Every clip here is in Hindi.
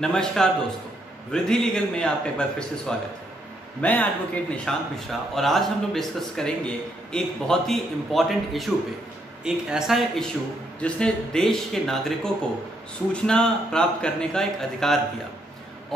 नमस्कार दोस्तों, वृद्धि लीगल में आपका एक बार फिर से स्वागत है। मैं एडवोकेट निशांत मिश्रा और आज हम लोग डिस्कस करेंगे एक बहुत ही इम्पॉर्टेंट इशू पे। एक ऐसा इशू जिसने देश के नागरिकों को सूचना प्राप्त करने का एक अधिकार दिया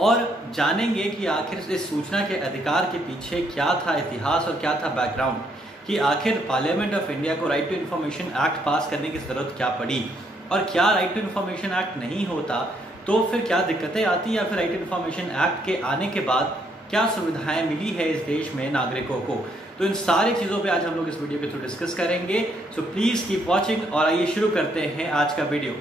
और जानेंगे कि आखिर इस सूचना के अधिकार के पीछे क्या था इतिहास और क्या था बैकग्राउंड, कि आखिर पार्लियामेंट ऑफ इंडिया को right to information act pass करने की जरूरत क्या पड़ी और क्या राइट टू इन्फॉर्मेशन एक्ट नहीं होता तो फिर क्या दिक्कतें आती या फिर राइट इन्फॉर्मेशन एक्ट के आने के बाद क्या सुविधाएं मिली है इस देश में नागरिकों को। तो इन सारी चीजों पे आज हम लोग इस वीडियो के थ्रू डिस्कस करेंगे। सो प्लीज कीप वॉचिंग और आइए शुरू करते हैं आज का वीडियो।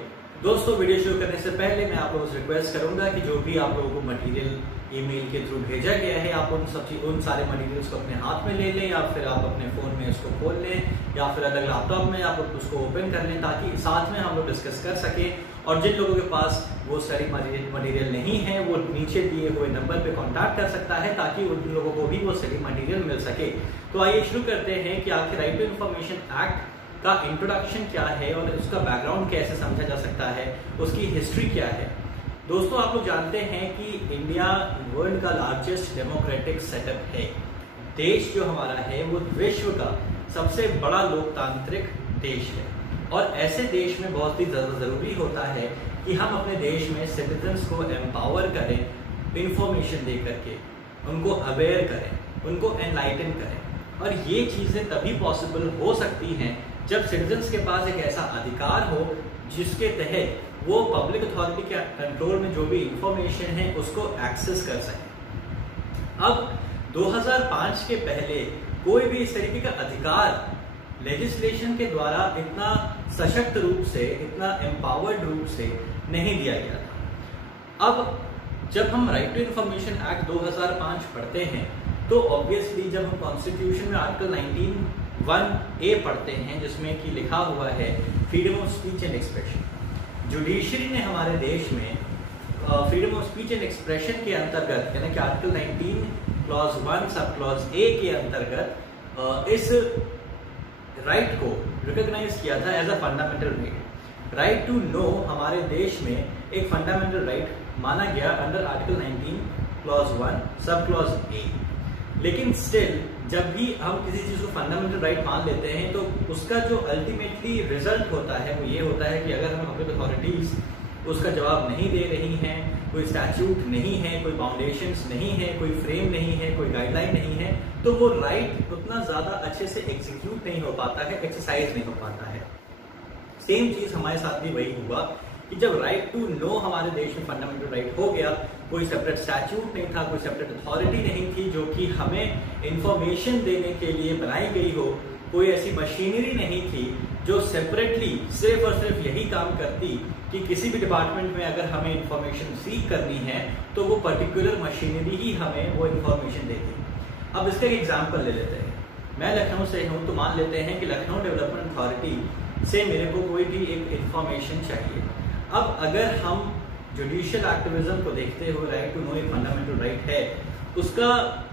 दोस्तों, वीडियो शुरू करने से पहले मैं आप लोगों से रिक्वेस्ट करूंगा कि जो भी आप लोगों को मटेरियल ईमेल के थ्रू भेजा गया है आप उन सारे मटेरियल्स को अपने हाथ में ले लें या फिर आप अपने फोन में उसको खोल लें या फिर अलग लैपटॉप में आप उसको ओपन कर लें ताकि साथ में हम लोग डिस्कस कर सकें। और जिन लोगों के पास वो स्टडी मटेरियल नहीं है वो नीचे दिए हुए नंबर पे कांटेक्ट कर सकता है ताकि उन लोगों को भी वो स्टडी मटेरियल मिल सके। तो आइए शुरू करते हैं कि आखिर राइट टू इन्फॉर्मेशन एक्ट का इंट्रोडक्शन क्या है और उसका बैकग्राउंड कैसे समझा जा सकता है, उसकी हिस्ट्री क्या है। दोस्तों, आप लोग जानते हैं कि इंडिया वर्ल्ड का लार्जेस्ट डेमोक्रेटिक सेटअप है। देश जो हमारा है वो विश्व का सबसे बड़ा लोकतांत्रिक देश है और ऐसे देश में बहुत ही ज्यादा जरूरी होता है कि हम अपने देश में सिटीजन्स को एम्पावर करें, इंफॉर्मेशन दे करके उनको अवेयर करें, उनको एनलाइटन करें। और ये चीजें तभी पॉसिबल हो सकती हैं जब सिटीजन्स के पास एक ऐसा अधिकार हो जिसके तहत वो पब्लिक अथॉरिटी के कंट्रोल में जो भी इंफॉर्मेशन है उसको एक्सेस कर सके। अब 2005 के पहले कोई भी इस तरीके का अधिकार लेजिस्लेशन के द्वारा इतना सशक्त रूप से, इतना एम्पावर्ड रूप से नहीं दिया गया था। अब जब हम राइट टू इन्फॉर्मेशन एक्ट 2005 पढ़ते हैं तो ऑब्वियसली जब हम कॉन्स्टिट्यूशन में आर्टिकल 19(1)(a) पढ़ते हैं जिसमें कि लिखा हुआ है freedom of speech and expression. Judiciary ने हमारे देश में freedom of speech and expression के अंतर्गत यानी कि article 19 clause 1 sub clause A के अंतर्गत इस राइट को रिकॉग्नाइज किया था as a fundamental right. Right to know हमारे देश में एक फंडामेंटल राइट माना गया under article 19 clause 1 sub clause A. लेकिन स्टिल जब भी हम किसी चीज को फंडामेंटल राइट मान लेते हैं तो उसका जो अल्टीमेटली रिजल्ट होता है वो ये होता है कि अगर हम पब्लिक अथॉरिटीज उसका जवाब नहीं दे रही हैं, कोई स्टैट्यूट नहीं है, कोई फाउंडेशंस नहीं है, कोई फ्रेम नहीं है, कोई गाइडलाइन नहीं है, तो वो राइट उतना ज्यादा अच्छे से एग्जीक्यूट नहीं हो पाता है, एक्सरसाइज नहीं हो पाता है। सेम चीज हमारे साथ भी वही हुआ कि जब राइट टू नो हमारे देश में फंडामेंटल राइट हो गया, कोई सेपरेट स्टैट्यूट नहीं था, कोई सेपरेट अथॉरिटी नहीं थी जो कि हमें इंफॉर्मेशन देने के लिए बनाई गई हो, कोई ऐसी मशीनरी नहीं थी जो सेपरेटली सिर्फ और सिर्फ यही काम करती कि किसी भी डिपार्टमेंट में अगर हमें इंफॉर्मेशन सीख करनी है तो वो पर्टिकुलर मशीनरी ही हमें वो इंफॉर्मेशन देती। अब इसका एक एग्जाम्पल ले लेते हैं। मैं लखनऊ से हूँ तो मान लेते हैं कि लखनऊ डेवलपमेंट अथॉरिटी से मेरे को कोई भी एक इंफॉर्मेशन चाहिए। अब अगर हम जुडिशियल एक्टिविज्म को देखते हुए राइट टू नो एक फंडामेंटल राइट है, उसका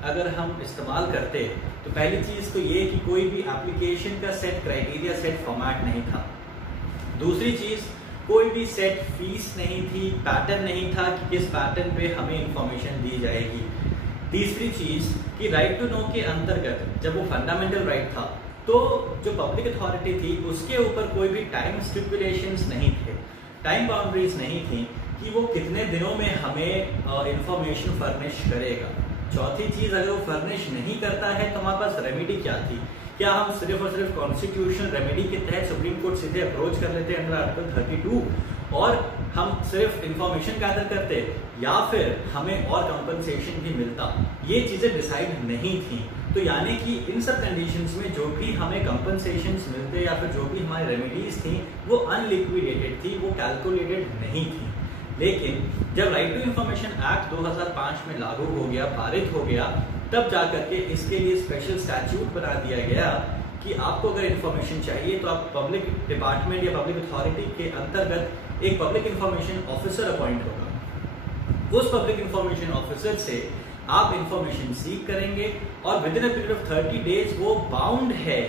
अगर हम इस्तेमाल करते तो पहली चीज तो ये कि कोई भी एप्लीकेशन का सेट क्राइटेरिया, सेट फॉर्मेट नहीं था। दूसरी चीज, कोई भी सेट फीस नहीं थी, पैटर्न नहीं था कि किस पैटर्न पे हमें इंफॉर्मेशन दी जाएगी। तीसरी चीज कि राइट टू नो के अंतर्गत जब वो फंडामेंटल राइट था तो जो पब्लिक अथॉरिटी थी उसके ऊपर कोई भी टाइम स्टिपुलेशंस नहीं थे, टाइम बाउंड्रीज नहीं थी कि वो कितने दिनों में हमें इंफॉर्मेशन फर्निश करेगा। चौथी चीज, अगर वो फर्निश नहीं करता है तो हमारे पास रेमेडी क्या थी? क्या हम सिर्फ और सिर्फ कॉन्स्टिट्यूशनल रेमेडी के तहत सुप्रीम कोर्ट सीधे अप्रोच कर लेते अंडर आर्टिकल 32 और हम सिर्फ इंफॉर्मेशन गैदर करते या फिर हमें और कंपनसेशन भी मिलता? ये चीजें डिसाइड नहीं थी। तो यानी कि इन सब कंडीशंस में जो भी हमें कंपनसेशंस मिलते या फिर जो भी हमारी रेमेडीज थी वो अनलिक्विडेटेड थी, वो कैलकुलेटेड नहीं थी। लेकिन जब राइट टू इन्फॉर्मेशन एक्ट 2005 में लागू हो गया, पारित हो गया, तब जाकर के इसके लिए स्पेशल स्टैट्यूट बना दिया गया कि आपको अगर इन्फॉर्मेशन चाहिए तो आप पब्लिक डिपार्टमेंट या पब्लिक अथॉरिटी के अंतर्गत एक पब्लिक इन्फॉर्मेशन ऑफिसर अपॉइंट होगा। उस पब्लिक इन्फॉर्मेशन ऑफिसर से आप इन्फॉर्मेशन सीख करेंगे और within a period of 30 days वो बाउंड है,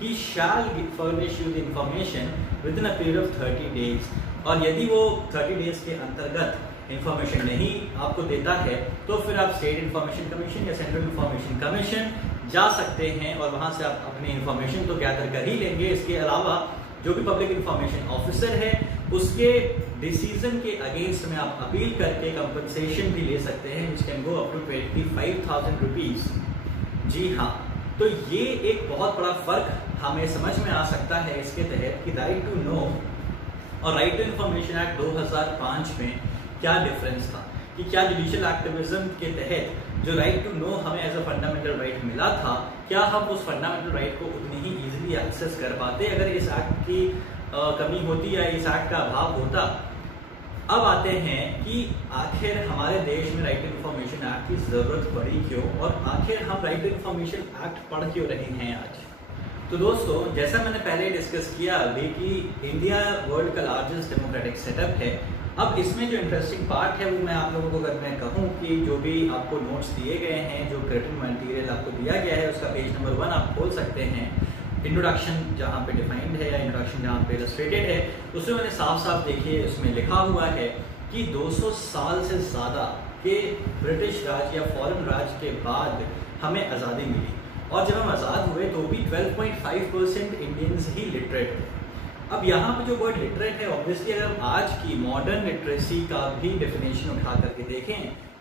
he shall furnish you the information within a period of 30 days. और यदि वो 30 डेज के अंतर्गत इंफॉर्मेशन नहीं आपको देता है तो फिर आप स्टेट इंफॉर्मेशन कमीशन या सेंट्रल इंफॉर्मेशन कमीशन जा सकते हैं और वहां से आप अपनी इंफॉर्मेशन तो गैदर कर ही लेंगे। इसके अलावा जो भी पब्लिक इंफॉर्मेशन ऑफिसर है उसके डिसीजन के अगेंस्ट में आप अपील करके कंपनसेशन भी ले सकते हैं, which can go up to 25,000 rupees. जी हाँ, तो ये एक बहुत बड़ा फर्क हमें समझ में आ सकता है इसके तहत कि राइट टू नो और राइट टू इंफॉर्मेशन एक्ट 2005 में क्या डिफरेंस था, कि क्या जुडिशियल एक्टिविज्म के तहत जो राइट टू नो हमें एज अ फंडामेंटल राइट मिला था, क्या हम उस फंडामेंटल राइट को उतनी ही इजीली एक्सेस कर पाते अगर इस एक्ट की कमी होती या इस एक्ट का अभाव होता। अब आते हैं कि आखिर हमारे देश में राइट टू इंफॉर्मेशन एक्ट की जरूरत पड़ी क्यों और आखिर हम राइट टू इंफॉर्मेशन एक्ट पढ़ क्यों रहे हैं आज। तो दोस्तों, जैसा मैंने पहले डिस्कस किया अभी कि इंडिया वर्ल्ड का लार्जेस्ट डेमोक्रेटिक सेटअप है। अब इसमें जो इंटरेस्टिंग पार्ट है वो मैं आप लोगों को अगर मैं कहूँ कि जो भी आपको नोट्स दिए गए हैं, जो क्रिएटिव मटेरियल आपको दिया गया है, उसका पेज नंबर 1 आप खोल सकते हैं। इंट्रोडक्शन जहाँ पे डिफाइंड है या इंट्रोडक्शन जहाँ पे इलस्ट्रेटेड है, उसमें मैंने साफ साफ देखिए उसमें लिखा हुआ है कि 200 साल से ज़्यादा के ब्रिटिश राज या फॉरेन राज के बाद हमें आज़ादी मिली और जब हम आज़ाद हुए तो भी 12.5% इंडियंस ही लिटरेट थे। अब यहाँ पे जो वर्ड लिटरेट है, ऑब्वियसली अगर हम आज की मॉडर्न लिटरेसी का भी डेफिनेशन उठा करके देखें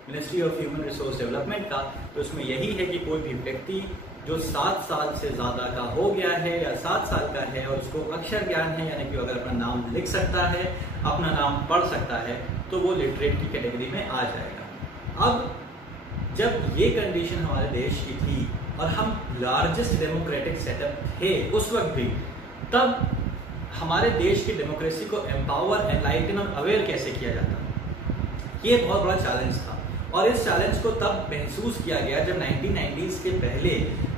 ministry of human resource development का, तो उसमें यही है कि कोई भी व्यक्ति जो 7 साल से ज़्यादा का हो गया है या 7 साल का है और उसको अक्षर ज्ञान है, यानी कि अगर अपना नाम लिख सकता है, अपना नाम पढ़ सकता है, तो वो लिटरेट की कैटेगरी में आ जाएगा। अब जब ये कंडीशन हमारे देश की थी और हम लार्जेस्ट डेमोक्रेटिक सेटअप थे उस वक्त भी, तब हमारे देश की डेमोक्रेसी को एम्पावर, एनलाइटन और अवेयर कैसे किया जाता, ये बहुत बड़ा चैलेंज था। और इस चैलेंज को तब महसूस किया गया जब 1990s के पहले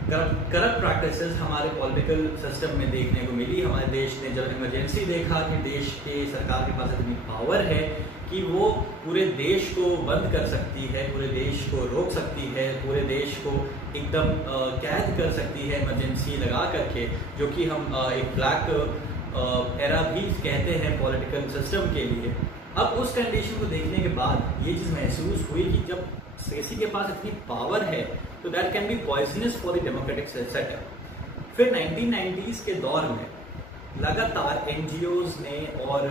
करप्ट प्रैक्टिसेस हमारे पॉलिटिकल सिस्टम में देखने को मिली। हमारे देश ने जब इमरजेंसी देखा कि देश के सरकार के पास इतनी पावर है कि वो पूरे देश को बंद कर सकती है, पूरे देश को रोक सकती है, पूरे देश को एकदम कैद कर सकती है इमरजेंसी लगा करके, जो कि हम एक ब्लैक एरा भी कहते हैं पॉलिटिकल सिस्टम के लिए। अब उस कंडीशन को देखने के बाद ये चीज़ महसूस हुई कि जब किसी के पास इतनी पावर है तो that can be poisonous for the democratic setup. फिर 1990s के दौर में लगातार NGOs ने और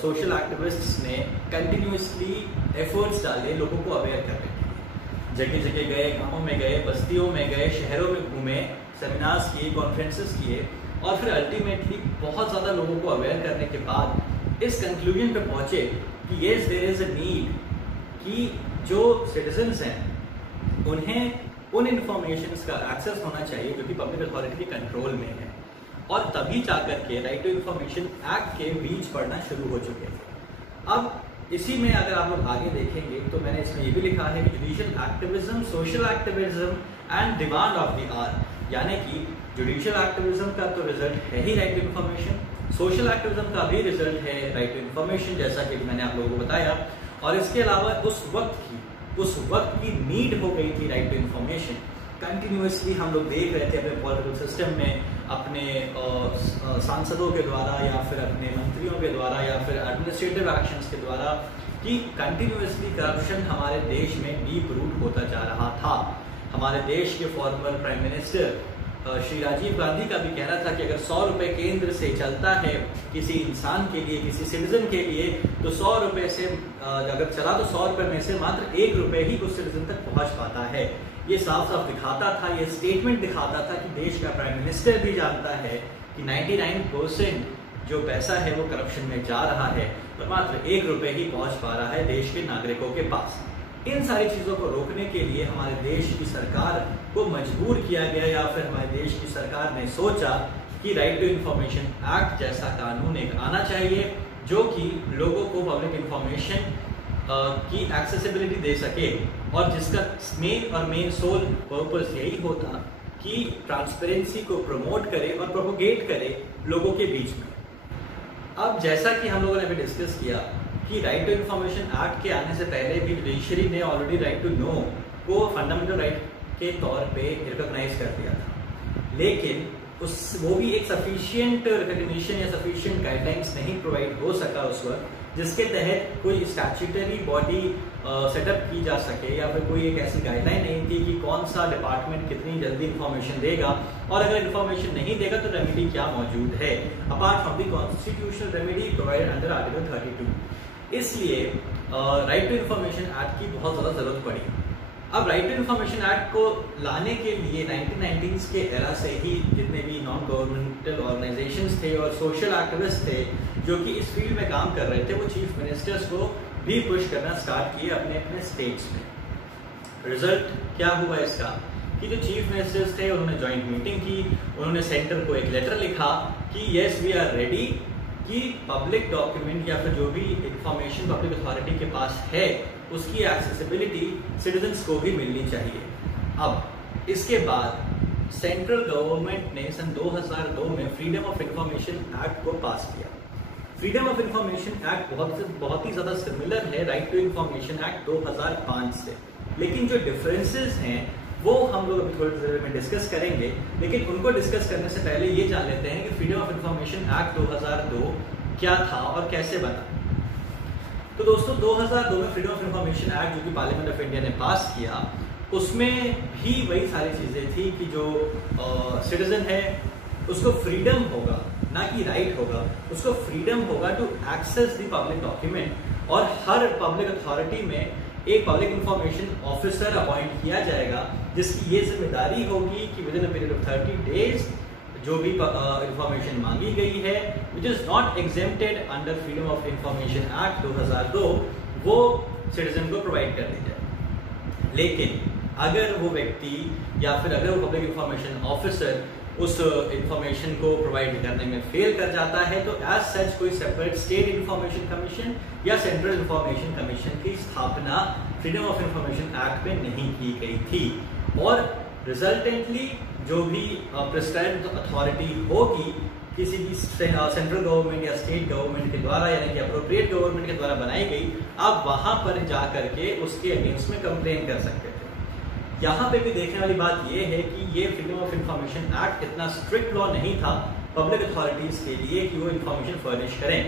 सोशल एक्टिविस्ट्स ने कंटिन्यूसली एफर्ट्स डाले लोगों को अवेयर करने के लिए। जगह जगह गए, गाँवों में गए, बस्तियों में गए, शहरों में घूमे, सेमिनार्स किए, कॉन्फ्रेंसेस किए और फिर अल्टीमेटली बहुत ज़्यादा लोगों को अवेयर करने के बाद इस कंक्लूजन पे पहुंचे कि yes there is a need कि जो सिटीजन्स हैं उन्हें उन इंफॉर्मेशंस का एक्सेस होना चाहिए जो कि पब्लिक अथॉरिटी के कंट्रोल में है। और तभी जाकर के राइट टू इंफॉर्मेशन एक्ट के बीच पढ़ना शुरू हो चुके थे। अब इसी में अगर आप लोग आगे देखेंगे तो मैंने इसमें ये भी लिखा है कि judicial activism, social activism and demand of the hour, यानी कि जुडिशियल एक्टिविज्म का तो रिजल्ट है ही right to information, social activism का भी रिजल्ट है राइट टू इंफॉर्मेशन, जैसा कि मैंने आप लोगों को बताया। और इसके अलावा उस वक्त की नीड हो गई थी राइट टू इंफॉर्मेशन। कंटिन्यूसली हम लोग देख रहे थे अपने पॉलिटिकल सिस्टम में, अपने सांसदों के द्वारा या फिर अपने मंत्रियों के द्वारा या फिर एडमिनिस्ट्रेटिव एक्शंस के द्वारा कि कंटिन्यूसली करप्शन हमारे देश में डीप रूट होता जा रहा था। हमारे देश के former prime minister Shri Rajiv Gandhi का भी कहना था कि अगर 100 रुपए केंद्र से चलता है किसी इंसान के लिए, किसी सिटीजन के लिए, तो 100 रुपए से अगर चला तो 100 रुपए में से मात्र 1 रुपए ही उस सिटीजन तक पहुंच पाता है। ये साफ साफ दिखाता था, ये स्टेटमेंट दिखाता था कि देश का प्राइम मिनिस्टर भी जानता है कि 99% जो पैसा है वो करप्शन में जा रहा है और मात्र 1 रुपए ही पहुंच पा रहा है देश के नागरिकों के पास। इन सारी चीजों को रोकने के लिए हमारे देश की सरकार को मजबूर किया गया या फिर हमारे देश की सरकार ने सोचा कि राइट टू इंफॉर्मेशन एक्ट जैसा कानून एक आना चाहिए जो कि लोगों को पब्लिक इंफॉर्मेशन की एक्सेसिबिलिटी दे सके और जिसका मेन सोल पर्पस यही होता कि ट्रांसपेरेंसी को प्रमोट करे और प्रोपोगेट करे लोगों के बीच में। अब जैसा कि हम लोगों ने अभी डिस्कस किया कि राइट टू इंफॉर्मेशन एक्ट के आने से पहले भी जुडिशरी ने ऑलरेडी राइट टू नो को फंडामेंटल राइट के तौर पे रिकॉग्नाइज कर दिया था, लेकिन वो भी एक सफिशिएंट रिकॉग्निशन या सफिशिएंट गाइडलाइंस नहीं प्रोवाइड हो सका उस वक्त, जिसके तहत कोई स्टैट्यूटरी बॉडी सेटअप की जा सके या फिर कोई एक ऐसी गाइडलाइन नहीं थी कि कौन सा डिपार्टमेंट कितनी जल्दी इंफॉर्मेशन देगा, और अगर इंफॉर्मेशन नहीं देगा तो रेमेडी क्या मौजूद है apart from the constitutional remedy provided under article 32। इसलिए राइट टू इंफॉर्मेशन एक्ट की बहुत ज्यादा जरूरत पड़ी। अब राइट टू इंफॉर्मेशन एक्ट को लाने के लिए 1990s के एरा से ही जितने भी नॉन गवर्नमेंटल ऑर्गेनाइजेशंस थे और सोशल एक्टिविस्ट थे जो कि इस फील्ड में काम कर रहे थे, वो चीफ मिनिस्टर्स को भी पुश करना स्टार्ट किए अपने अपने स्टेट्स में। रिजल्ट क्या हुआ इसका कि जो चीफ मिनिस्टर्स थे उन्होंने ज्वाइंट मीटिंग की, उन्होंने सेंटर को एक लेटर लिखा कि यस वी आर रेडी कि पब्लिक डॉक्यूमेंट या फिर जो भी इंफॉर्मेशन पब्लिक अथॉरिटी के पास है उसकी एक्सेसिबिलिटी सिटीजन्स को भी मिलनी चाहिए। अब इसके बाद सेंट्रल गवर्नमेंट ने सन 2002 में फ्रीडम ऑफ इंफॉर्मेशन एक्ट को पास किया। फ्रीडम ऑफ इंफॉर्मेशन एक्ट बहुत ही ज्यादा सिमिलर है राइट टू इंफॉर्मेशन एक्ट 2005 से, लेकिन जो डिफरेंसेस हैं वो हम लोग अभी थोड़ी देर में डिस्कस करेंगे। लेकिन उनको डिस्कस करने से पहले ये जान लेते हैं कि फ्रीडम ऑफ इंफॉर्मेशन एक्ट 2002 क्या था और कैसे बना। तो दोस्तों 2002 में फ्रीडम ऑफ इंफॉर्मेशन एक्ट जो कि पार्लियामेंट ऑफ इंडिया ने पास किया, उसमें भी वही सारी चीजें थी कि जो सिटीजन है उसको फ्रीडम होगा, ना कि राइट होगा, उसको फ्रीडम होगा to access the public document, और हर पब्लिक अथॉरिटी में एक पब्लिक इंफॉर्मेशन ऑफिसर अपॉइंट किया जाएगा जिसकी ये जिम्मेदारी होगी कि with in a period of 30 days जो भी इंफॉर्मेशन मांगी गई है which is not exempted under freedom of information act 2002 वो सिटीजन को प्रोवाइड कर दी जाए। लेकिन अगर वो व्यक्ति या फिर अगर वो पब्लिक इंफॉर्मेशन ऑफिसर उस इंफॉर्मेशन को प्रोवाइड करने में फेल कर जाता है तो एज सच कोई सेपरेट स्टेट इंफॉर्मेशन कमीशन या सेंट्रल इंफॉर्मेशन कमीशन की स्थापना फ्रीडम ऑफ इंफॉर्मेशन एक्ट में नहीं की गई थी, और रिजल्टेंटली जो भी प्रिस्क्राइब्ड अथॉरिटी होगी किसी भी सेंट्रल गवर्नमेंट या स्टेट गवर्नमेंट के द्वारा यानी कि अप्रोप्रिएट गवर्नमेंट के द्वारा बनाई गई, आप वहां पर जा करके उसके अगेंस्ट में कंप्लेन कर सकते थे। यहाँ पे भी देखने वाली बात यह है कि ये फ्रीडम ऑफ इंफॉर्मेशन एक्ट इतना स्ट्रिक्ट लॉ नहीं था पब्लिक अथॉरिटीज के लिए कि वो इंफॉर्मेशन फर्निश करें।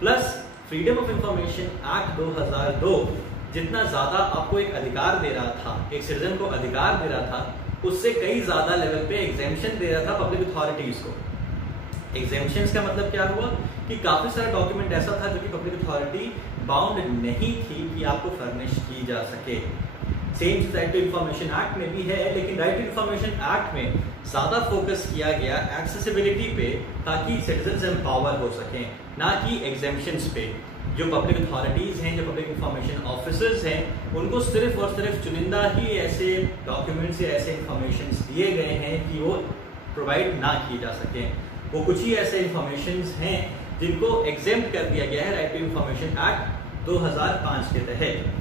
Plus freedom of information act 2002 जितना ज्यादा आपको एक अधिकार दे रहा था, एक सिटीजन को अधिकार दे रहा था, उससे कई ज्यादा लेवल पे एग्जेम्पशन दे रहा था पब्लिक अथॉरिटीज को। एग्जेम्पशंस का मतलब क्या हुआ कि काफी सारा डॉक्यूमेंट ऐसा था जो कि पब्लिक अथॉरिटी बाउंड नहीं थी कि आपको फर्निश की जा सके। सेम चीज राइट टू इंफॉर्मेशन एक्ट में भी है, लेकिन राइट टू इंफॉर्मेशन एक्ट में ज्यादा फोकस किया गया एक्सेसिबिलिटी पे ताकि सिटीजन्स एम्पावर हो सकें, ना कि एग्जेम्पशंस पे। जो पब्लिक अथॉरिटीज हैं, जो पब्लिक इंफॉर्मेशन ऑफिसर्स हैं, उनको सिर्फ और सिर्फ चुनिंदा ही ऐसे डॉक्यूमेंट्स या ऐसे इंफॉर्मेशन दिए गए हैं कि वो प्रोवाइड ना किए जा सकें। वो कुछ ही ऐसे इंफॉर्मेशन हैं जिनको एग्जेम्प्ट कर दिया गया है राइट टू इंफॉर्मेशन एक्ट 2005 के तहत।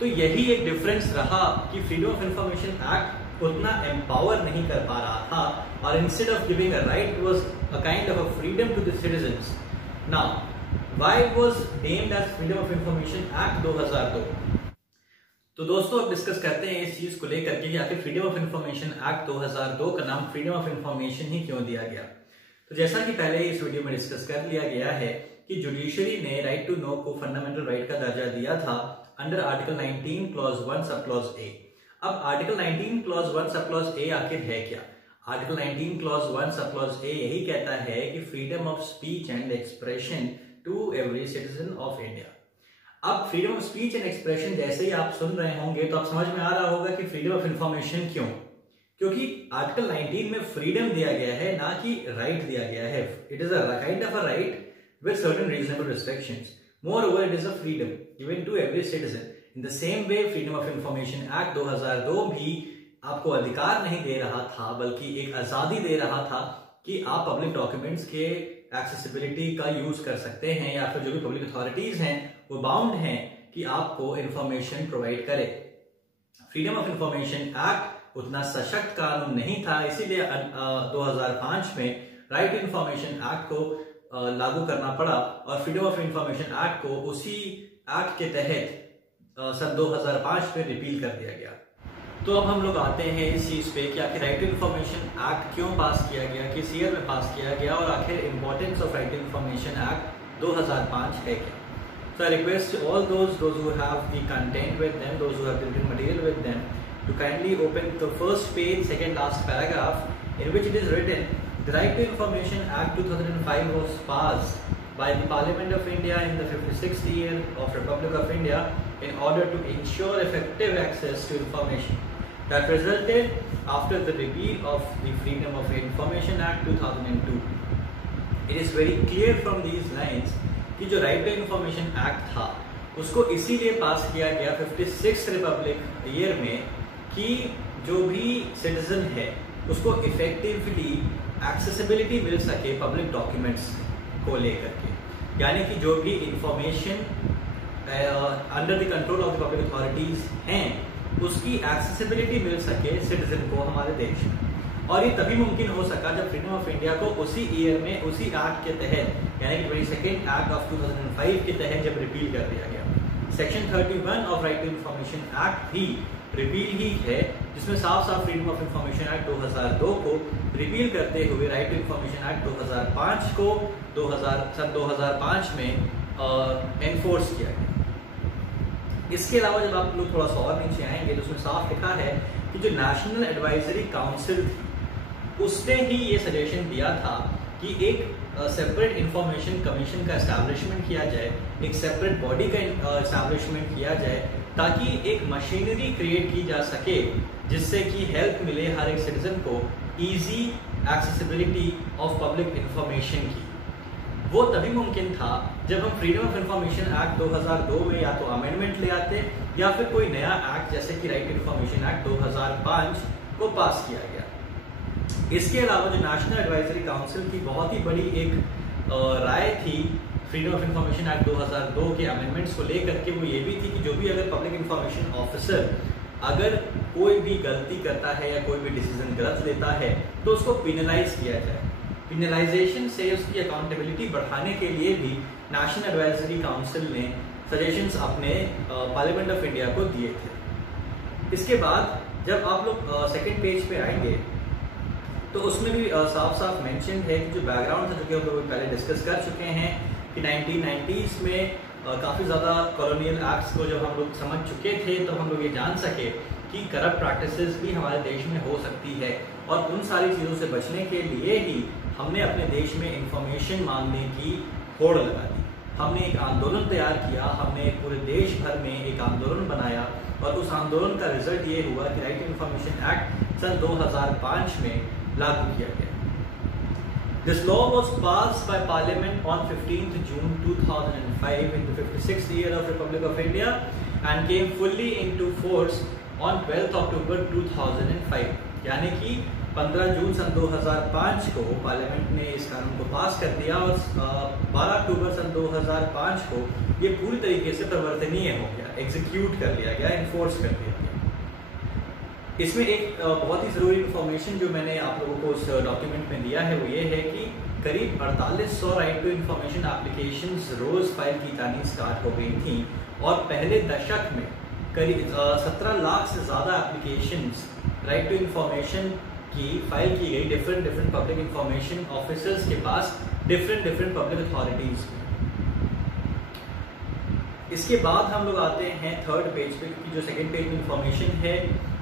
तो यही एक डिफरेंस रहा कि फ्रीडम ऑफ इंफॉर्मेशन एक्ट उतना एम्पावर नहीं कर पा रहा था, और instead of giving a right was a kind of a freedom to the citizens. Now why was named as freedom of information act 2002? तो दोस्तों अब डिस्कस करते हैं इस चीज को लेकर के आखिर फ्रीडम ऑफ इंफॉर्मेशन एक्ट 2002 का नाम फ्रीडम ऑफ इंफॉर्मेशन ही क्यों दिया गया। तो जैसा कि पहले इस वीडियो में डिस्कस कर लिया गया है कि जुडिशरी ने राइट टू नो को फंडामेंटल राइट का दर्जा दिया था under article 19 clause 1 sub clause A. अब article 19 clause 1 sub clause A आखिर है क्या? Article 19 clause 1 sub clause A यही कहता है कि freedom of speech and expression to every citizen of India. अब freedom of speech and expression जैसे ही आप सुन रहे होंगे तो आप समझ में आ रहा होगा कि फ्रीडम ऑफ इंफॉर्मेशन क्यों, क्योंकि आर्टिकल 19 में फ्रीडम दिया गया है ना कि राइट दिया गया है। It is a kind of a right with certain reasonable restrictions. Moreover, it is a freedom given to every citizen. In the same way, Freedom of Information Act 2002 भी आपको अधिकार नहीं दे रहा था बल्कि एक आजादी दे रहा था कि आप पब्लिक डॉक्यूमेंट्स के एक्सेसिबिलिटी का यूज कर सकते हैं, या फिर जो भी पब्लिक अथॉरिटीज हैं वो बाउंड हैं कि आपको इंफॉर्मेशन प्रोवाइड करे। फ्रीडम ऑफ इंफॉर्मेशन एक्ट उतना सशक्त कानून नहीं था, इसीलिए 2005 में राइट टू इंफॉर्मेशन एक्ट को लागू करना पड़ा और फ्रीडम ऑफ इंफॉर्मेशन एक्ट को उसी एक्ट के तहत सन 2005 में रिपील कर दिया गया। तो अब हम लोग आते हैं इस चीज पे कि आखिर राइट टू इंफॉर्मेशन एक्ट क्यों पास किया गया, किस ईयर में पास किया गया, और आखिर importance of right to information act 2005 है क्या। So I request all those who have the content with them, those who have the written material with them, to kindly open the first page, second last paragraph, in which it is written, the Right to Information Act 2005 was passed by the Parliament of India in the 56th year of Republic of India in order to ensure effective access to information. That resulted after the repeal of the Freedom of Information Act 2002. It is very clear from these lines कि जो राइट टू इन्फॉर्मेशन एक्ट था उसको इसीलिए पास किया गया 56th रिपब्लिक ईयर में कि जो भी सिटीजन है उसको इफेक्टिवली एक्सेसिबिलिटी मिल सके पब्लिक डॉक्यूमेंट्स को लेकर के, यानी कि जो भी information under the control of the public authorities हैं उसकी एक्सेसिबिलिटी मिल सके सिटीजन को हमारे देश में। और ये तभी मुमकिन हो सका जब फ्रीडम ऑफ इंडिया को उसी ईयर में उसी एक्ट के तहत, यानी कि 22nd एक्ट ऑफ 2005 के तहत जब रिपील कर दिया गया। Section 31 of right to information act भी रिपील ही है, जिसमें साफ साफ फ्रीडम ऑफ इंफॉर्मेशन एक्ट 2002 को रिपील करते हुए राइट टू इंफॉर्मेशन एक्ट 2005 को सन 2005 में एनफोर्स किया गया। इसके अलावा जब आप लोग थोड़ा सा और नीचे आएंगे तो उसमें साफ लिखा है कि जो नेशनल एडवाइजरी काउंसिल थी उसने ही ये सजेशन दिया था कि एक सेपरेट इंफॉर्मेशन कमीशन का एस्टैब्लिशमेंट किया जाए, एक सेपरेट बॉडी का एस्टैब्लिशमेंट किया जाए, ताकि एक मशीनरी क्रिएट की जा सके जिससे कि हेल्प मिले हर एक सिटीजन को easy accessibility of public information की। वो तभी मुमकिन था जब हम फ्रीडम ऑफ इंफॉर्मेशन एक्ट 2002 में या तो अमेंडमेंट ले आते या फिर कोई नया एक्ट जैसे कि राइट टू इंफॉर्मेशन एक्ट 2005 को पास किया गया। इसके अलावा जो नेशनल एडवाइजरी काउंसिल की बहुत ही बड़ी एक राय थी फ्रीडम ऑफ इंफॉर्मेशन एक्ट 2002 के अमेंडमेंट्स को लेकर के, वो ये भी थी कि जो भी अगर पब्लिक इंफॉर्मेशन ऑफिसर अगर कोई भी गलती करता है या कोई भी डिसीजन गलत लेता है तो उसको पिनलाइज किया जाए। पिनलाइजेशन से उसकी अकाउंटेबिलिटी बढ़ाने के लिए भी नेशनल एडवाइजरी काउंसिल ने सजेशंस अपने पार्लियामेंट ऑफ इंडिया को दिए थे। इसके बाद जब आप लोग सेकेंड पेज पे आएंगे तो उसमें भी साफ साफ मेंशन है कि जो बैकग्राउंड था, जो कि हम लोग पहले डिस्कस कर चुके हैं कि 1990s में काफ़ी ज़्यादा कॉलोनियल एक्ट्स को जब हम लोग समझ चुके थे तो हम लोग ये जान सके कि करप्ट प्रैक्टिसेस भी हमारे देश में हो सकती है, और उन सारी चीज़ों से बचने के लिए ही हमने अपने देश में इंफॉर्मेशन मांगने की होड़ लगा दी। हमने एक आंदोलन तैयार किया, हमने पूरे देश भर में एक आंदोलन बनाया और उस आंदोलन का रिजल्ट ये हुआ कि राइट टू इंफॉर्मेशन एक्ट सन 2005 में लागू किया गया। This law was passed by Parliament on 15th June 2005 in the 56th year of Republic of India and came fully into force on 12th October 2005। यानी कि 15 जून सन 2005 को पार्लियामेंट ने इस कानून को पास कर दिया और 12 अक्टूबर सन 2005 को ये पूरी तरीके से प्रवर्तनीय हो गया, एग्जीक्यूट कर लिया गया, इन्फोर्स कर दिया गया। इसमें एक बहुत ही ज़रूरी इन्फॉर्मेशन जो मैंने आप लोगों को उस डॉक्यूमेंट में दिया है वो ये है कि करीब 4800 राइट टू इन्फॉर्मेशन एप्लीकेशंस रोज़ फाइल की जानी स्टार्ट हो गई थी और पहले दशक में करीब 17 लाख से ज़्यादा एप्लीकेशंस राइट टू इन्फॉर्मेशन की फाइल की गई डिफरेंट पब्लिक इंफॉर्मेशन ऑफिसर्स के पास, डिफरेंट पब्लिक अथॉरिटीज़। इसके बाद हम लोग आते हैं थर्ड पेज पे, क्योंकि जो सेकेंड पेज में इंफॉर्मेशन है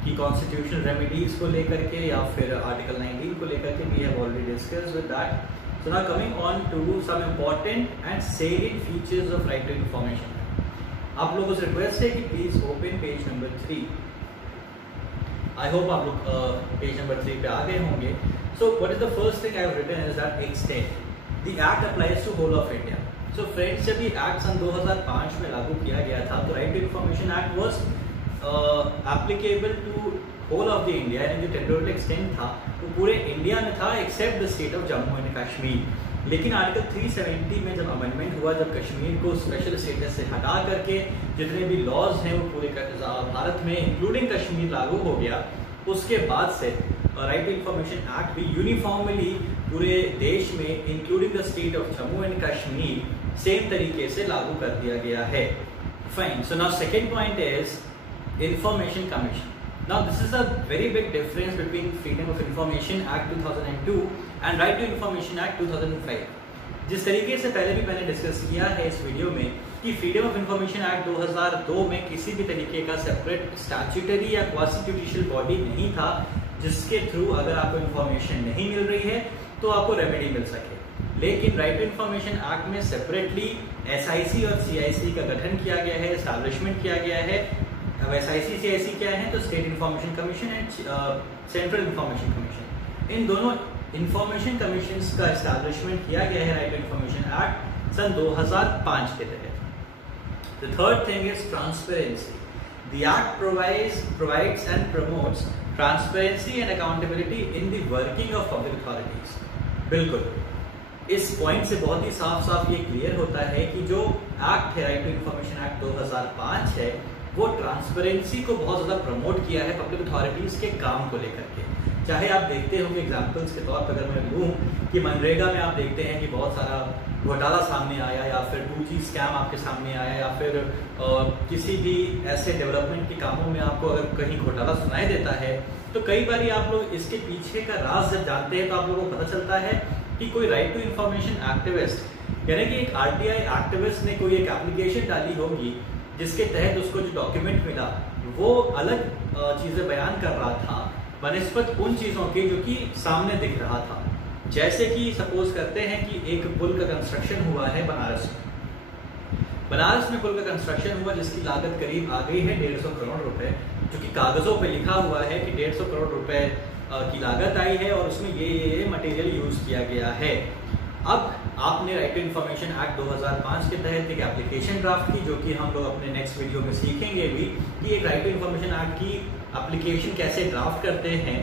कि कॉन्स्टिट्यूशनल रेमेडीज को लेकर के या फिर आर्टिकल 19 को लेकर के we have already discussed with that. So now coming on to some important and salient features of right to information. आप लोगों से रिक्वेस्ट है कि please open page number 3। I hope आप लोग पेज नंबर 3 पे आ गए होंगे। So what is the first thing I have written is that extend the act applies to whole of India. So friends, जब ये एक्ट सन 2005 में लागू किया गया था तो right to information act was applicable to whole of the India, यानी जो टेरिटोरियल एक्सटेंट था वो पूरे इंडिया में था except the state of Jammu and Kashmir. लेकिन आर्टिकल 370 में जब अमेंडमेंट हुआ, जब कश्मीर को स्पेशल स्टेटस से हटा करके जितने भी लॉज हैं वो पूरे भारत में इंक्लूडिंग कश्मीर लागू हो गया, उसके बाद से राइट टू इंफॉर्मेशन एक्ट भी यूनिफॉर्मली पूरे देश में including the state of Jammu and Kashmir same तरीके से लागू कर दिया गया है। Fine. So now second point is information commission. Now this is a very big difference between Freedom of Information Act 2002 and Right to Information Act 2005। जिस तरीके से पहले भी मैंने डिस्कस किया है इस वीडियो में कि फ्रीडम ऑफ इंफॉर्मेशन एक्ट 2002 में किसी भी तरीके का सेपरेट स्टैट्यूटरी या क्वासी जुडिशियल बॉडी नहीं था जिसके थ्रू अगर आपको इंफॉर्मेशन नहीं मिल रही है तो आपको रेमेडी मिल सके। लेकिन राइट टू इंफॉर्मेशन एक्ट में सेपरेटली SIC और CIC का गठन किया गया है, एस्टैब्लिशमेंट किया गया है। अब SIC CIC क्या है? तो state information commission and central information commission, इन दोनों इंफॉर्मेशन कमीशन का एस्टैब्लिशमेंट किया गया है राइट टू इंफॉर्मेशन एक्ट सन 2005 के तहत। The third thing is transparency. The act provides and promotes transparency and accountability in the working of public authorities. बिल्कुल, इस पॉइंट से बहुत ही साफ साफ ये क्लियर होता है कि जो एक्ट है राइट टू इंफॉर्मेशन एक्ट 2005 है वो ट्रांसपेरेंसी को बहुत ज्यादा प्रमोट किया है पब्लिक अथॉरिटीज के काम को लेकर के। चाहे आप देखते होंगे एग्जाम्पल्स के तौर पर अगर मैं लूँ कि मनरेगा में आप देखते हैं कि बहुत सारा घोटाला सामने आया, या फिर 2G स्कैम आपके सामने आया, या फिर किसी भी ऐसे डेवलपमेंट के कामों में आपको अगर कहीं घोटाला सुनाई देता है तो कई बार आप लोग इसके पीछे का राज जब जानते हैं तो आप लोगों को पता चलता है कि कोई राइट टू इंफॉर्मेशन एक्टिविस्ट यानी कि एक RTI एक्टिविस्ट ने कोई एक एप्लीकेशन डाली होगी जिसके तहत उसको जो डॉक्यूमेंट मिला वो अलग चीजें बयान कर रहा था बनिस्बत उन चीजों के जो कि सामने दिख रहा था। जैसे कि सपोज करते हैं कि एक पुल का कंस्ट्रक्शन हुआ है बनारस में पुल का कंस्ट्रक्शन हुआ जिसकी लागत करीब आ गई है 150 करोड़ रुपए, जो कि कागजों पे लिखा हुआ है कि 150 करोड़ रुपए की लागत आई है और उसमें ये मटेरियल यूज किया गया है। अब आपने राइट टू इंफॉर्मेशन एक्ट 2005 के तहत एक एप्लीकेशन ड्राफ्ट की, जो कि हम लोग अपने नेक्स्ट वीडियो में सीखेंगे भी कि एक राइट टू इंफॉर्मेशन एक्ट की एप्लीकेशन कैसे ड्राफ्ट करते हैं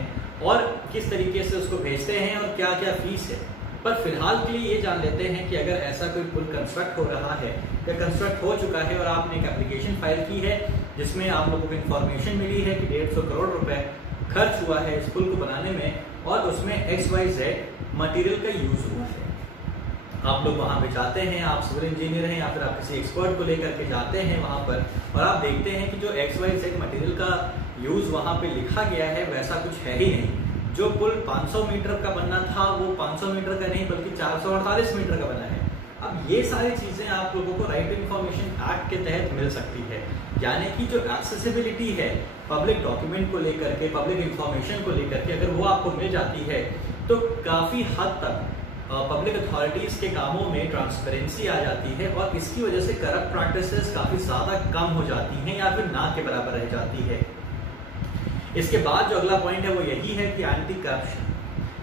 और किस तरीके से उसको भेजते हैं और क्या क्या फीस है। पर फिलहाल के लिए ये जान लेते हैं कि अगर ऐसा कोई पुल कंस्ट्रक्ट हो रहा है या कंस्ट्रक्ट हो चुका है और आपने एक एप्लीकेशन फाइल की है जिसमें आप लोगों को इन्फॉर्मेशन मिली है कि 150 करोड़ रुपए खर्च हुआ है इस पुल को बनाने में और उसमें XYZ मटेरियल का यूज हुआ है। आप लोग वहां पे जाते हैं, आप सिविल इंजीनियर हैं या फिर आप किसी एक्सपर्ट को लेकर के जाते हैं वहां पर और आप देखते हैं कि जो XYZ मटेरियल का यूज वहां पे लिखा गया है वैसा कुछ है ही नहीं। जो पुल 500 मीटर का बनना था वो 500 मीटर का नहीं बल्कि 448 मीटर का बना है। अब ये सारी चीजें आप लोगों को राइट टू इंफॉर्मेशन एक्ट के तहत मिल सकती है, यानी कि जो एक्सेसिबिलिटी है पब्लिक डॉक्यूमेंट को लेकर के, पब्लिक इंफॉर्मेशन को लेकर के, अगर वो आपको मिल जाती है तो काफी हद तक पब्लिक अथॉरिटीज के कामों में ट्रांसपेरेंसी आ जाती है और इसकी वजह से करप्ट प्रैक्टिसेस काफी ज्यादा कम हो जाती हैं या फिर ना के बराबर रह जाती है। इसके बाद जो अगला पॉइंट है वो यही है कि anti corruption.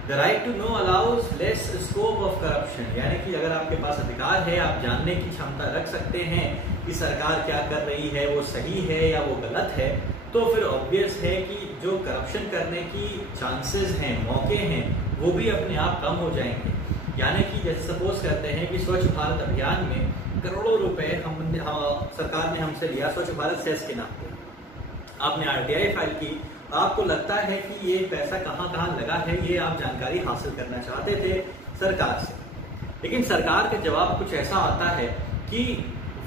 The right to know allows less scope of corruption, यानी कि अगर आपके पास अधिकार है, आप जानने की क्षमता रख सकते हैं कि सरकार क्या कर रही है, वो सही है या वो गलत है, तो फिर ऑब्वियस है कि जो करप्शन करने की चांसेस हैं, मौके हैं, वो भी अपने आप कम हो जाएंगे। यानी कि जैसे सपोज करते हैं कि स्वच्छ भारत अभियान में करोड़ों रुपए सरकार ने हमसे लिया स्वच्छ भारत सेस के नाम पे, आपने RTI फाइल की, आपको लगता है कि ये पैसा कहाँ कहाँ लगा है, ये आप जानकारी हासिल करना चाहते थे सरकार से, लेकिन सरकार का जवाब कुछ ऐसा आता है कि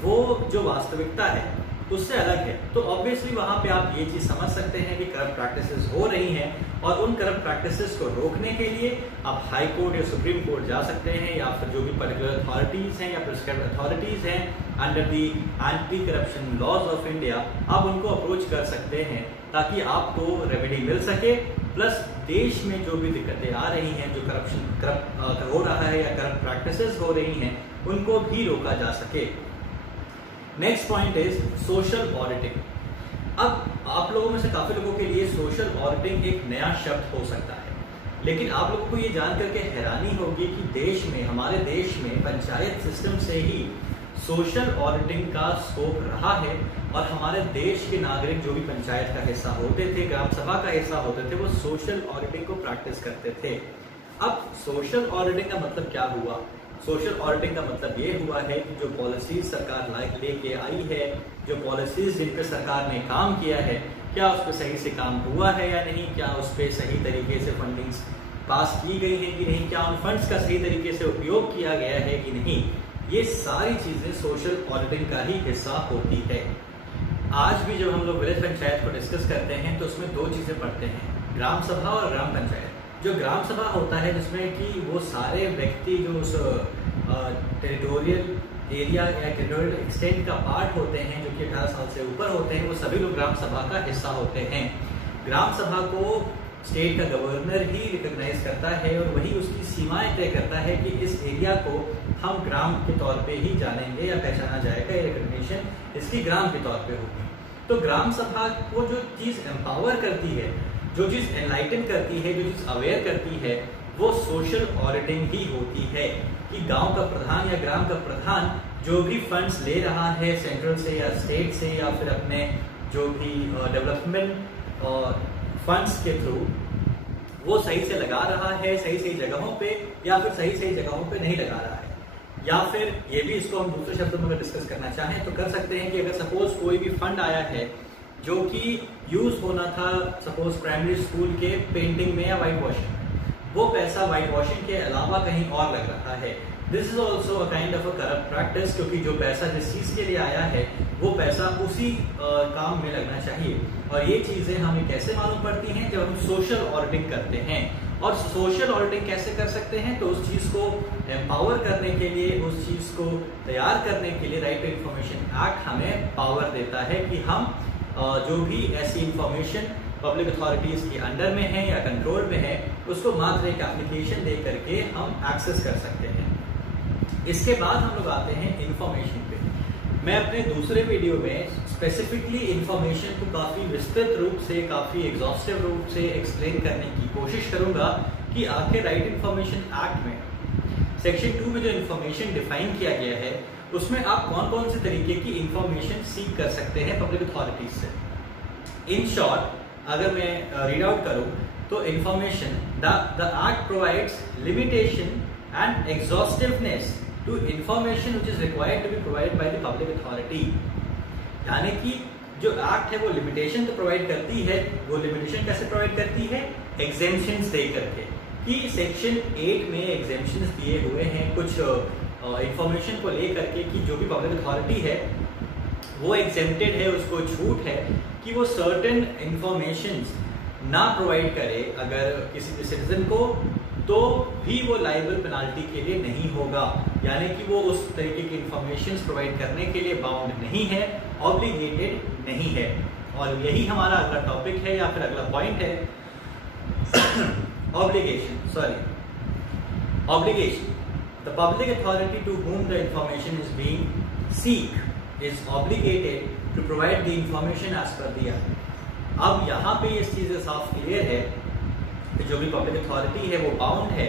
वो जो वास्तविकता है उससे अलग है। तो ऑब्वियसली वहां पे आप ये चीज समझ सकते हैं कि करप्ट प्रैक्टिसेस हो रही हैं और उन करप्ट प्रैक्टिसेस को रोकने के लिए आप हाई कोर्ट या सुप्रीम कोर्ट जा सकते हैं या फिर जो भी पर्टिकुलर अथॉरिटीज हैं या प्रिस्क्राइब्ड अथॉरिटीज हैं under the anti corruption laws of India, आप उनको अप्रोच कर सकते हैं ताकि आपको रेमेडी मिल सके, प्लस देश में जो भी दिक्कतें आ रही हैं, जो करप्ट हो रहा है या करप्ट प्रैक्टिसेस हो रही हैं, उनको भी रोका जा सके। Next point is social auditing. अब आप लोगों में से काफी लोगों के लिए सोशल ऑडिटिंग एक नया शब्द हो सकता है, लेकिन आप लोगों को ये जान करके हैरानी होगी कि देश में, हमारे देश में पंचायत सिस्टम से ही सोशल ऑडिटिंग का स्कोप रहा है और हमारे देश के नागरिक जो भी पंचायत का हिस्सा होते थे, ग्राम सभा का हिस्सा होते थे, वो सोशल ऑडिटिंग को प्रैक्टिस करते थे। अब सोशल ऑडिटिंग का मतलब क्या हुआ? सोशल ऑडिटिंग का मतलब ये हुआ है कि जो पॉलिसीज सरकार लेके आई है, जो पॉलिसीज जिन पे सरकार ने काम किया है, क्या उस पर सही से काम हुआ है या नहीं, क्या उस पर सही तरीके से फंडिंग्स पास की गई है कि नहीं, क्या उन फंड्स का सही तरीके से उपयोग किया गया है कि नहीं, ये सारी चीजें सोशल ऑडिटिंग का ही हिस्सा होती है। आज भी जब हम लोग विलेज पंचायत को डिस्कस करते हैं तो उसमें दो चीजें पढ़ते हैं, ग्राम सभा और ग्राम पंचायत। जो ग्राम सभा होता है जिसमें कि वो सारे व्यक्ति जो उस टेरिटोरियल एरिया या टेरिटोरियल एक्सटेंट का पार्ट होते हैं, जो कि 18 साल से ऊपर होते हैं, वो सभी लोग ग्राम सभा का हिस्सा होते हैं। ग्राम सभा को स्टेट का गवर्नर ही रिकॉग्नाइज करता है और वही उसकी सीमाएं तय करता है कि इस एरिया को हम ग्राम के तौर पे ही जानेंगे या पहचाना जाएगा, ये रिकॉग्निशन इसकी ग्राम के तौर पे होगी। तो ग्राम सभा को जो चीज एम्पावर करती है, जो चीज एनलाइटन करती है, जो चीज अवेयर करती है, वो सोशल ऑडिटिंग ही होती है कि गांव का प्रधान या ग्राम का प्रधान जो भी फंड्स ले रहा है सेंट्रल से या स्टेट से या फिर अपने जो भी डेवलपमेंट फंड्स के थ्रू, वो सही से लगा रहा है, सही सही जगहों पे या फिर सही सही जगहों पे नहीं लगा रहा है। या फिर ये भी इसको हम दूसरे शब्दों में अगर डिस्कस करना चाहें तो कर सकते हैं कि अगर सपोज कोई भी फंड आया है जो कि यूज होना था सपोज प्राइमरी स्कूल के पेंटिंग में या वाइट वॉशिंग में, वो पैसा वाइट वॉशिंग के अलावा कहीं और लग रहा है, this is also a kind of a corrupt practice, क्योंकि जो पैसा जिस चीज के लिए आया है वो पैसा उसी काम में लगना चाहिए। और ये चीजें हमें कैसे मालूम पड़ती हैं? जब हम सोशल ऑडिटिंग करते हैं। और सोशल ऑडिटिंग कैसे कर सकते हैं? तो उस चीज को एम्पावर करने के लिए, उस चीज को तैयार करने के लिए राइट टू इंफॉर्मेशन एक्ट हमें पावर देता है कि हम जो भी ऐसी इंफॉर्मेशन पब्लिक अथॉरिटीज के अंडर में है या कंट्रोल में है, उसको मात्र एक एप्लीकेशन दे करके हम एक्सेस कर सकते हैं। इसके बाद हम लोग आते हैं इंफॉर्मेशन पे। मैं अपने दूसरे वीडियो में स्पेसिफिकली इंफॉर्मेशन को काफी विस्तृत रूप से, काफी एग्जॉस्टिव रूप से एक्सप्लेन करने की कोशिश करूंगा कि आखिर राइट इंफॉर्मेशन एक्ट में सेक्शन 2 में जो इंफॉर्मेशन डिफाइन किया गया है उसमें आप कौन कौन से तरीके की इंफॉर्मेशन सीख कर सकते हैं पब्लिक अथॉरिटीज से। इन शॉर्ट अगर मैं रीड आउट करूं तो information the act provides limitation and exhaustiveness to information which is required to be provided by the public authority। यानी कि जो एक्ट है वो लिमिटेशन तो प्रोवाइड करती है। वो लिमिटेशन कैसे प्रोवाइड करती है? एग्जेम्पशंस दे करके, कि सेक्शन 8 में एग्जेम्पशंस दिए हुए हैं कुछ इंफॉर्मेशन को लेकर के कि जो भी पब्लिक अथॉरिटी है वो एग्जेम्प्टेड है, उसको छूट है कि वो सर्टेन इंफॉर्मेशंस ना प्रोवाइड करे अगर किसी भी सिटीजन को, तो भी वो लाइबल पेनाल्टी के लिए नहीं होगा। यानी कि वो उस तरीके की इंफॉर्मेशन प्रोवाइड करने के लिए बाउंड नहीं है, ऑब्लिगेटेड नहीं है। और यही हमारा अगला टॉपिक है या फिर अगला पॉइंट है, obligation. The public authority to whom the information is being seek is obligated to provide the information as per the act. अब यहाँ पे इस चीज साफ क्लियर है कि जो भी पब्लिक अथॉरिटी है वो बाउंड है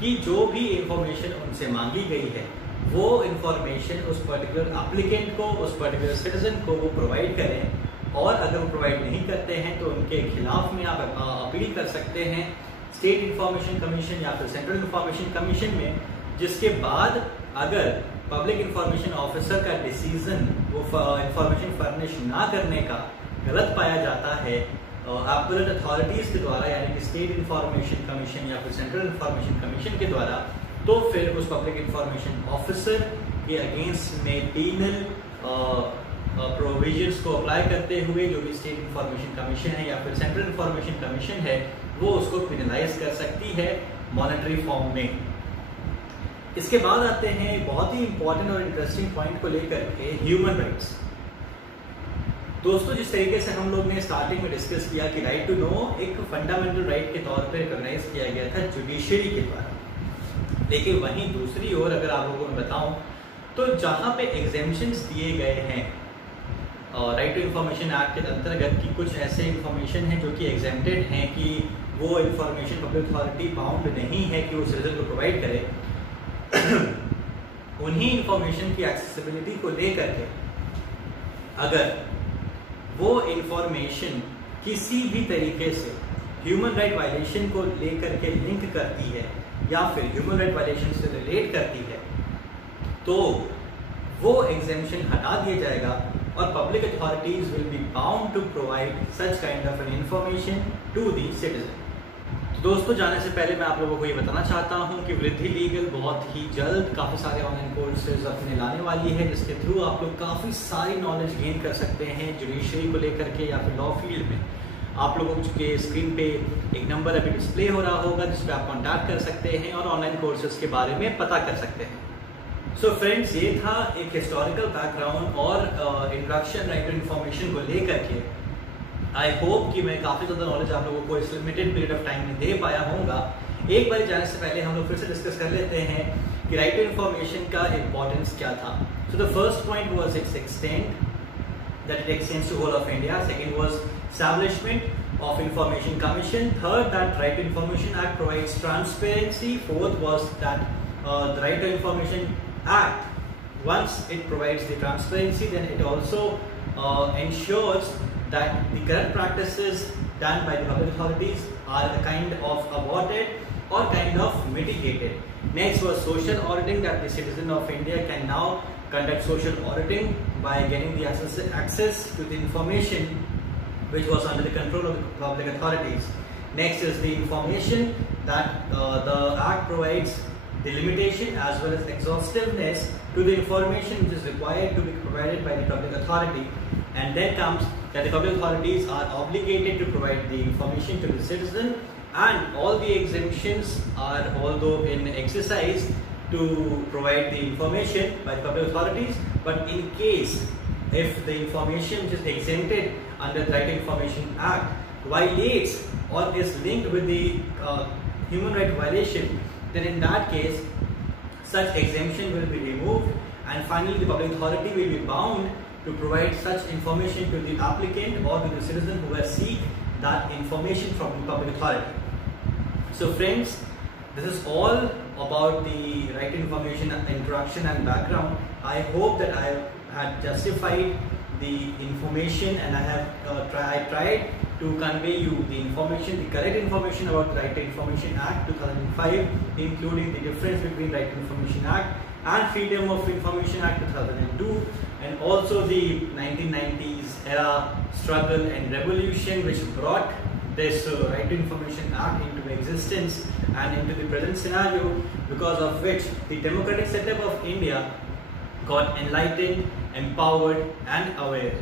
कि जो भी इंफॉर्मेशन उनसे मांगी गई है वो इंफॉर्मेशन उस पर्टिकुलर एप्लीकेंट को, उस पर्टिकुलर सिटीजन को वो प्रोवाइड करें। और अगर वो प्रोवाइड नहीं करते हैं तो उनके खिलाफ में आप अपील कर सकते हैं स्टेट इंफॉर्मेशन कमीशन या फिर सेंट्रल इंफॉर्मेशन कमीशन में, जिसके बाद अगर पब्लिक इंफॉर्मेशन ऑफिसर का डिसीजन वो इंफॉर्मेशन फर्निश ना करने का गलत पाया जाता है एपेलेट अथॉरिटीज के द्वारा, यानी कि स्टेट इंफॉर्मेशन कमीशन या फिर सेंट्रल इंफॉर्मेशन कमीशन के द्वारा, तो फिर उस पब्लिक इंफॉर्मेशन ऑफिसर के अगेंस्ट में पीनल प्रोविजंस को अप्लाई करते हुए जो भी स्टेट इंफॉर्मेशन कमीशन है या फिर सेंट्रल इंफॉर्मेशन कमीशन है वो उसको पिनलाइज कर सकती है मॉनेटरी फॉर्म में। इसके बाद आते हैं बहुत ही इंपॉर्टेंट और इंटरेस्टिंग पॉइंट को लेकर के, ह्यूमन राइट्स। दोस्तों, जिस तरीके से हम लोग ने स्टार्टिंग में डिस्कस किया कि राइट टू नो एक फंडामेंटल राइट के तौर पर रिकॉग्नाइज किया गया था जुडिशरी के द्वारा, लेकिन वहीं दूसरी ओर अगर आप लोगों को बताऊं तो जहां पे एग्जेम्पशंस दिए गए हैं राइट टू इंफॉर्मेशन एक्ट के अंतर्गत कि कुछ ऐसे इंफॉर्मेशन है जो कि एग्जेम्प्टेड हैं कि वो इंफॉर्मेशन पब्लिक अथॉरिटी बाउंड नहीं है कि वो सिटीजन को प्रोवाइड करे, उन्हीं इंफॉर्मेशन की एक्सेसिबिलिटी को लेकर के अगर वो इंफॉर्मेशन किसी भी तरीके से ह्यूमन राइट वायलेशन को लेकर के लिंक करती है या फिर ह्यूमन राइट वायलेशन से रिलेट करती है, तो वो एग्जेम्पशन हटा दिया जाएगा और public authorities will be bound to provide such kind of an information to the citizen. दोस्तों, जाने से पहले मैं आप लोगों को ये बताना चाहता हूँ कि वृद्धि लीगल बहुत ही जल्द काफ़ी सारे ऑनलाइन कोर्सेज अपने लाने वाली है, जिसके थ्रू आप लोग काफ़ी सारी नॉलेज गेन कर सकते हैं जुडिशरी को लेकर के या फिर लॉ फील्ड में। आप लोगों के स्क्रीन पे एक नंबर अभी डिस्प्ले हो रहा होगा जिस पे आप कॉन्टैक्ट कर सकते हैं और ऑनलाइन कोर्सेज के बारे में पता कर सकते हैं। सो फ्रेंड्स, ये था एक हिस्टोरिकल बैकग्राउंड और इंट्रोडक्शन राइट टू इंफॉर्मेशन को लेकर के। आई होप कि मैं काफ़ी ज़्यादा नॉलेज आप लोगों को इस लिमिटेड पीरियड ऑफ टाइम में दे पाया होगा। एक बार जाने से पहले हम लोग फिर से डिस्कस कर लेते हैं कि राइट टू इंफॉर्मेशन का इंपॉर्टेंस क्या था। So the first point was it's extent, that it extends to whole of India. Second was establishment of Information Commission. Third, that Right to Information Act provides transparency. Fourth was that the Right to Information Act, once it provides the transparency, then it also ensures that the corrupt practices done by the public authorities are a kind of aborted or kind of mitigated. Next was social auditing, that the citizen of India can now conduct social auditing by getting the access to the information which was under the control of the public authorities. Next is the information that the Act provides the limitation as well as exhaustiveness to the information which is required to be provided by the public authority. And then comes that the public authorities are obligated to provide the information to the citizen, and all the exemptions are although in exercise to provide the information by the public authorities, but in case if the information which is exempted under the Right to Information Act violates or is linked with the human right violation, then in that case such exemption will be removed, and finally the public authority will be bound to provide such information to the applicant or to the citizen who has seek that information from the public authority. So friends, this is all about the right to information introduction and background. I hope that I had justified the information, and I have tried to convey you the information, the correct information about the Right to Information Act 2005, including the difference between Right to Information Act and Freedom of Information Act 2002, and also the 1990s era struggle and revolution which brought this Right to Information Act into existence and into the present scenario, because of which the democratic setup of India got enlightened, empowered and aware.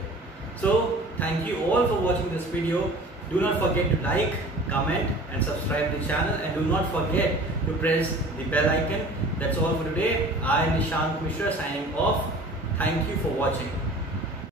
So thank you all for watching this video. Do not forget to like, comment and subscribe to the channel, and do not forget to press the bell icon. That's all for today. I am Nishant Mishra signing off. Thank you for watching.